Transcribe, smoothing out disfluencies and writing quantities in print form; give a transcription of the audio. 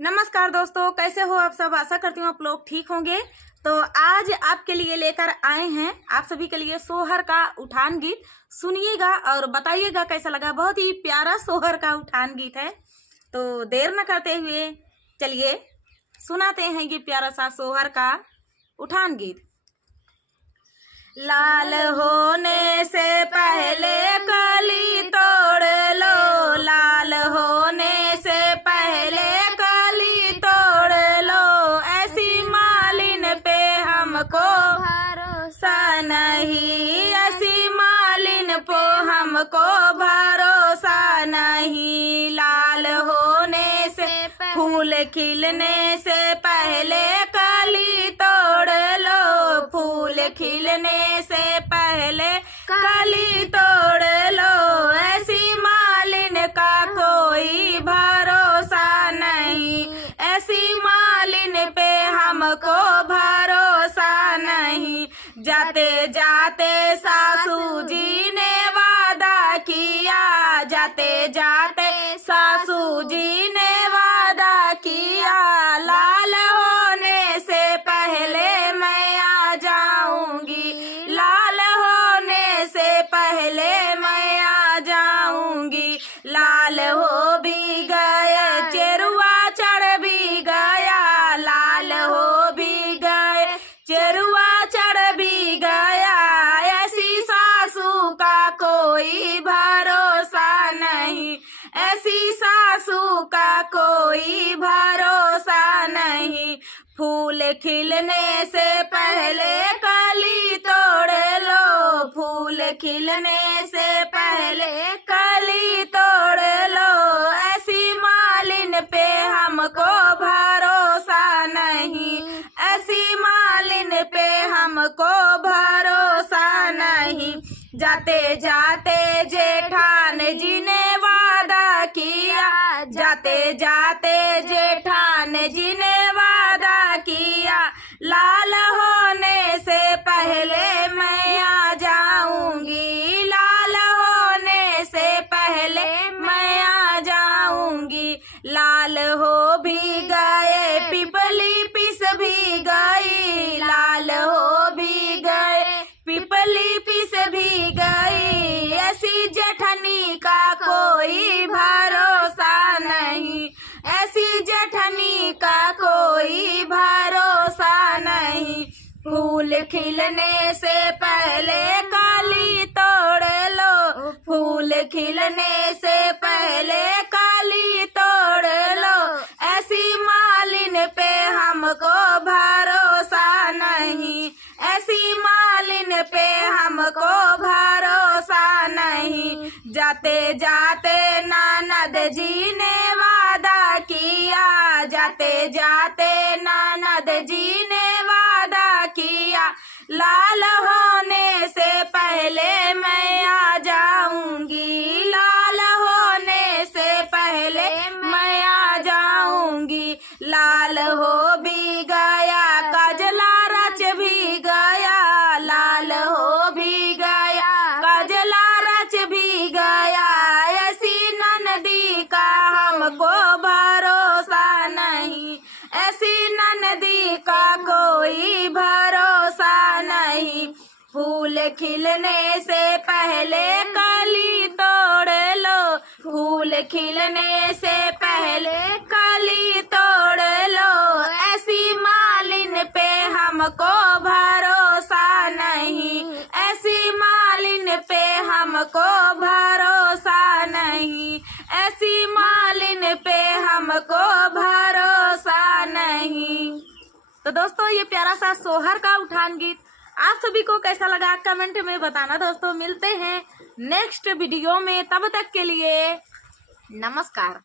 नमस्कार दोस्तों, कैसे हो आप सब। आशा करती हूँ आप लोग ठीक होंगे। तो आज आपके लिए लेकर आए हैं आप सभी के लिए सोहर का उठान गीत। सुनिएगा और बताइएगा कैसा लगा। बहुत ही प्यारा सोहर का उठान गीत है। तो देर न करते हुए चलिए सुनाते हैं ये प्यारा सा सोहर का उठान गीत। लाल होने से पहले कली तोड़ लो, लाल होने से पहले कली तोड़ लो, ऐसी मालिन पे हमको भरोसा नहीं, ऐसी मालिन पे हमको भरोसा नहीं। लाल होने से फूल खिलने से पहले कली तोड़ लो, फूल खिलने से पहले कली तोड़ लो, ऐसी मालिन का कोई भरोसा नहीं, ऐसी मालिन पे हमको भरोसा नहीं। जाते जाते सासू जी ने वादा किया, जाते जाते सासू जी ने वादा किया, लाल होने से पहले मैं आ जाऊंगी, लाल होने से पहले मैं आ जाऊंगी। लाल हो भी गए चेरुआ चढ़ भी गया, लाल हो भी गए चेरुआ चढ़ भी गया, ऐसी सासू का कोई भरोसा नहीं, ऐसी सासू का कोई भरोसा नहीं। फूल खिलने से पहले कली तोड़ लो, फूल खिलने से पहले कली तोड़ लो, ऐसी मालिन पे हमको भरोसा नहीं, ऐसी मालिन पे हमको भरोसा नहीं। जाते जाते जेठान जी ने वादा किया, जाते जाते जेठान जी ने वादा किया, लाल होने से पहले मैं आ जाऊंगी, लाल होने से पहले मैं आ जाऊंगी। लाल हो भी गए पिपली पिस भी गई, लाल हो भी गए पिपली पिस भी गई, ऐसी जेठनी का कोई भरोसा नहीं, ऐसी जेठनी का कोई भरोसा नहीं। फूल खिलने से पहले कली तोड़ लो, फूल खिलने से पहले कली तोड़ लो, ऐसी मालिन पे हमको भरोसा नहीं, ऐसी मालिन पे हमको भरोसा नहीं। जाते जाते ननद जी ने वादा किया, जाते जाते ननद जी ने वादा किया, लाल होने से पहले मैं आ जाऊंगी, लाल होने से पहले मैं आ जाऊंगी। लाल हो भी गया कजला रच भी गया, लाल हो भी गया कजला रच भी गया, ऐसी ननदी का हमको भरोसा नहीं, ऐसी ननदी का कोई भरोसा नहीं। फूल खिलने से पहले कली तोड़ लो, फूल खिलने से पहले कली तोड़ लो, ऐसी मालिन पे हमको भरोसा नहीं, ऐसी मालिन पे हमको भरोसा नहीं, ऐसी मालिन पे हमको भरोसा नहीं। तो दोस्तों, ये प्यारा सा सोहर का उठान गीत आप सभी को कैसा लगा कमेंट में बताना। दोस्तों, मिलते हैं नेक्स्ट वीडियो में, तब तक के लिए नमस्कार।